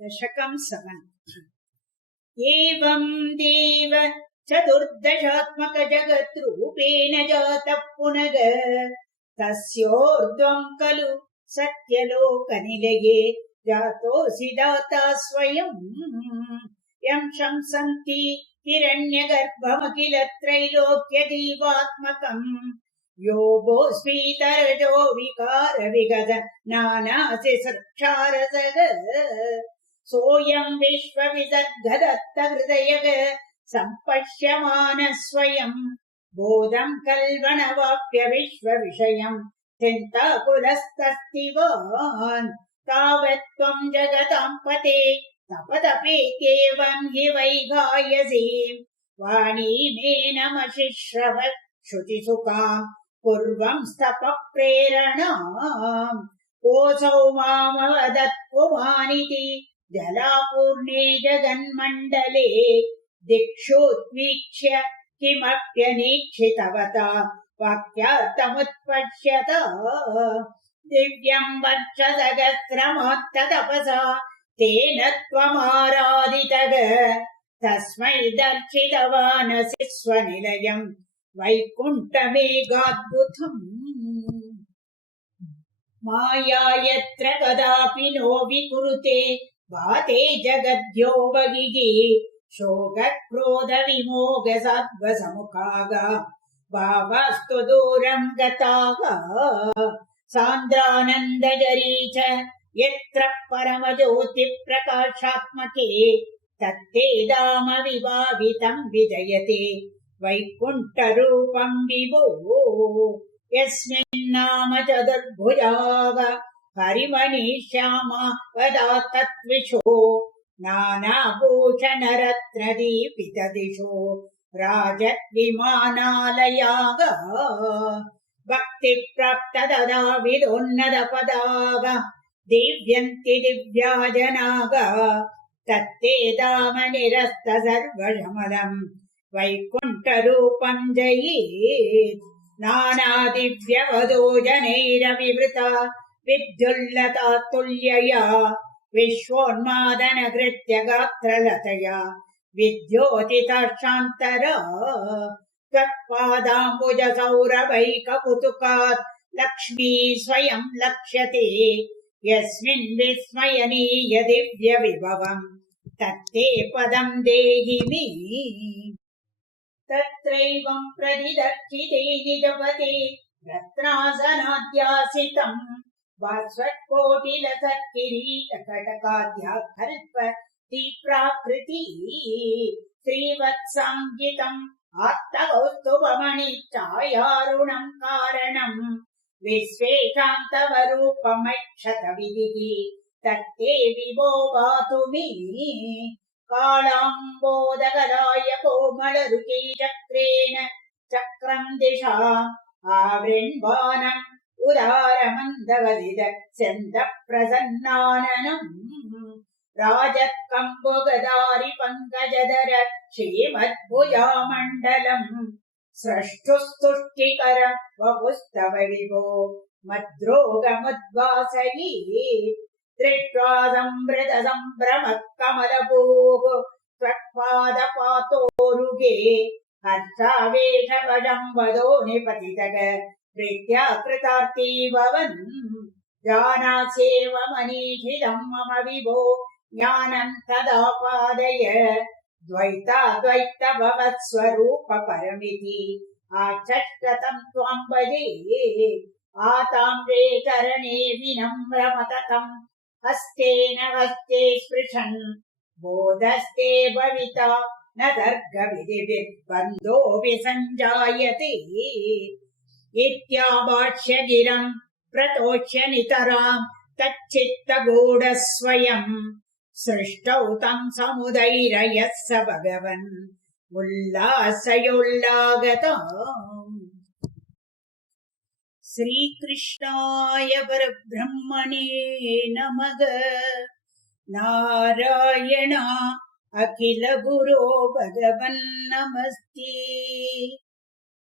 दशकं 7 एवं देव चतुर्दशात्मक जगद्रूपेण जातः पुनग तस्योर्ध्वं खलु सत्यलोकनिलये जातोऽसि दाता स्वयं यं शंसन्ति हिरण्यगर्भमखिल त्रैलोक्यजीवात्मकम् योगोऽस्मीतरजो विकार विगत नानासि सक्षारसग सोऽयं विश्वविसर्गदत्त हृदयग सम्पश्यमान स्वयं बोधं कल्वणवाप्य विश्वविषयम् चिन्ताकुलस्तस्तिवान् तावत् त्वं जगतां पते तपतपेत्येवं हि वैगायसि वाणीमेनमशिश्रव श्रुतिसुखाम् पूर्वंस्तपः प्रेरणाम् कोऽसौ मामवदत् पुमानिति जलापूर्णे जगन्मण्डले दिक्षोद्वीक्ष्य किमप्यनीक्षितवता वाक्यार्थमुत्पश्यत दिव्यम् वर्षसहस्रमात्ततपसा तेन त्वमाराधितः तस्मै दर्शितवानसि स्वनिलयम् वैकुण्ठमेघाद्भुतम् माया यत्र कदापि नो विकुरुते भाते जगद्यो बहिः शोकक्रोधविमोहसर्वसमुखाः भावास्तु दूरम् गताः सान्द्रानन्दजरी च यत्र परमज्योतिप्रकाशात्मके तत्ते धाम विभावितम् विजयते वैकुण्ठरूपम् विभो यस्मिन्नाम चतुर्भुजाः हरिमणिश्यामा वदा तत्विशो नानाभूषणरत्नदीपितदिशो राजद्विमानालयाः भक्तिप्राप्तददा विदोन्नतपदाः दिव्यन्ति दिव्या जनाः तत्ते धाम निरस्त सर्वशमलम् वैकुण्ठरूपम् जयेत् नानादिव्यवदो जनैरविवृता विद्युल्लता तुल्यया विश्वोन्मादनकृत्य गात्रलतया विद्योतिता शान्तरा त्वत्पादाम्बुजसौरभैककुतुकात् लक्ष्मी स्वयं लक्ष्यते यस्मिन् विस्मयनीय दिव्य विभवम् तत्ते पदम् देहि मे तत्रैवं प्रतिदर्शिते निजपते रत्नासनाद्यासितम् बाष्पकोटिलसत्किरीटकटकाद्याकल्प दीप्राकृती श्रीवत्साङ्गितम् आत्तकौस्तुभमणिच्छायारुणम् कारणम् विश्वेषां तव रूपमक्षत विधिः तत्ते विभो भातु मे कालाम्बोदगदाय कोमलरुचि चक्रेण चक्रम् दिशा आवृण्वानम् उदारमन्दवलिद स्यन्दप्रसन्नाननम् राजत्कम्बुगदारि पङ्कजधर श्रीमद्भुजामण्डलम् स्रष्टुस्तुष्टिकर वपुस्तव विभो मद्रोगमुद्वासयि दृष्ट्वा संवृत सम्भ्रमः कमलभूः त्वत्पादपातोरुगे हर्षावेशवशम् वदो निपतितः प्रीत्या कृतार्थी भवन् जानास्येव मनीषितम् मम विभो ज्ञानम् तदा पादय द्वैताद्वैत भवत्स्वरूप परमिति आचष्टतम् त्वाम् भजे आताम्रे चरणे विनम्रमततम् हस्तेन हस्ते स्पृशन् बोधस्ते भविता न दर्गविधिर्बन्धो विसञ्जायते इत्याभाष्य गिरम् प्रतोष्य नितराम् तच्चित्तगूढः स्वयम् सृष्टौ तम् समुदैरयः स भगवन् उल्लासयोल्लागताम् श्रीकृष्णाय परब्रह्मणे नमः नारायण अखिल गुरो भगवन् नमस्ते।